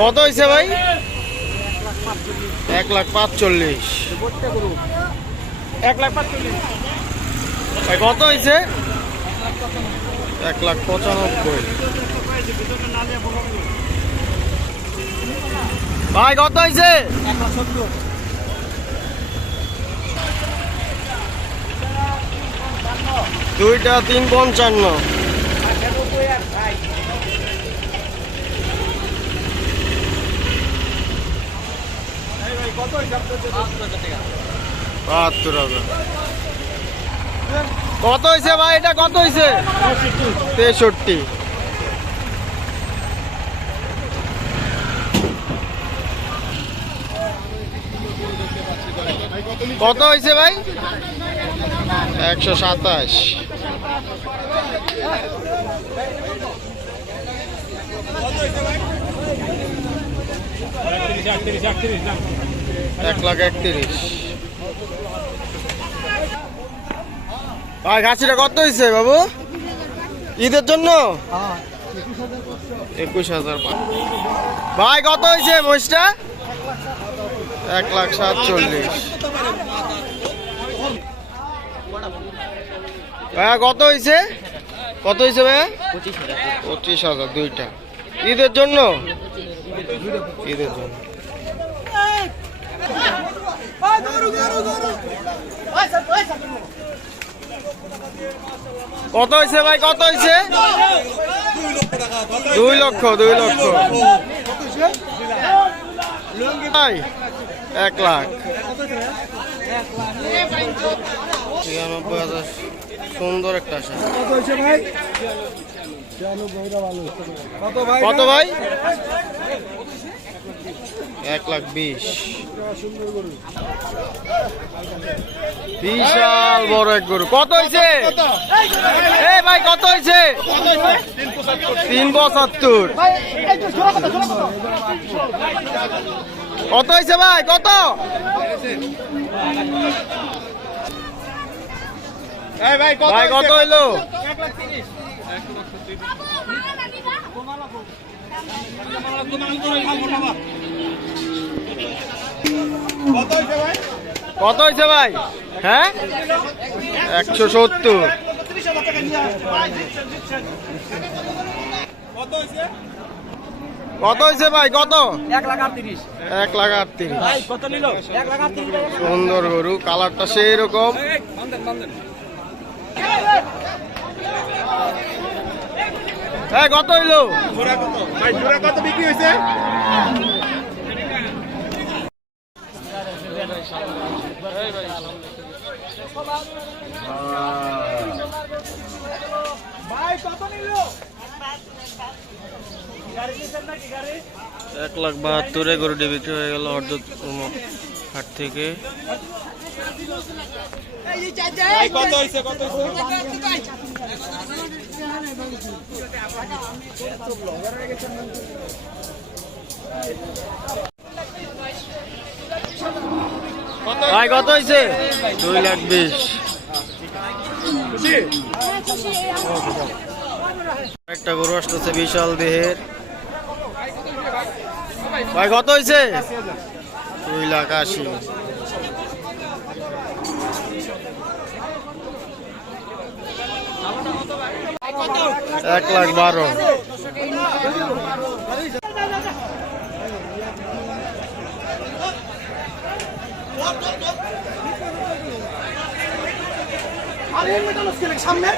কত হয়েছে ভাই? 1,45,000। 1,45,000 ভাই কত হয়েছে? 1,95,000। ভাই কত হয়েছে? 1,70,000 দুইটা 3,55,000। কত হয়েছে? 72,000। কত হয়েছে ভাই? এটা কত হয়েছে? 63। কত হয়েছে ভাই? 127। এক লাখ 31। ভাই ঘাসিটা কত হয়েছে বাবু ঈদের জন্য? 21,000। ভাই কত হয়েছে মহিষটা? 1,47,000। ভাইয়া কত হয়েছে? কত হয়েছে ভাইয়া? 25,000 দুইটা ঈদের জন্য। ঈদের জন্য। কত হয়েছে ভাই? কত হয়েছে? 2 লক্ষ। 2 লক্ষ ভাই। 1 লাখ 93,000। সুন্দর একটা আশা। কত ভাই? 1,20,000। বিশাল বড় এক গরু। কত হয়েছে? এই ভাই কত হয়েছে? 3,75,000। কত হয়েছে ভাই? কত? ভাই কত হইলো? 1,30,000 কত হয়েছে ভাই? হ্যাঁ 170। কত হয়েছে ভাই? কত? 1,38,000 1,38,000। সুন্দর গরু, কালারটা সেই রকম। হ্যাঁ কত হইলো? কত বিক্রি হয়েছে? ভাই কত নিল? 1,72,000 গরুটি বিক্রি হয়ে গেল অর্ধ হাট থেকে। কত হয়েছে? কত হয়েছে? ভাই কত হয়েছে? 2,20,000। একটা গরু আসতেছে বিশাল দেহের। ভাই কত হয়েছে? 2,80,000। 1,12,000। সামনে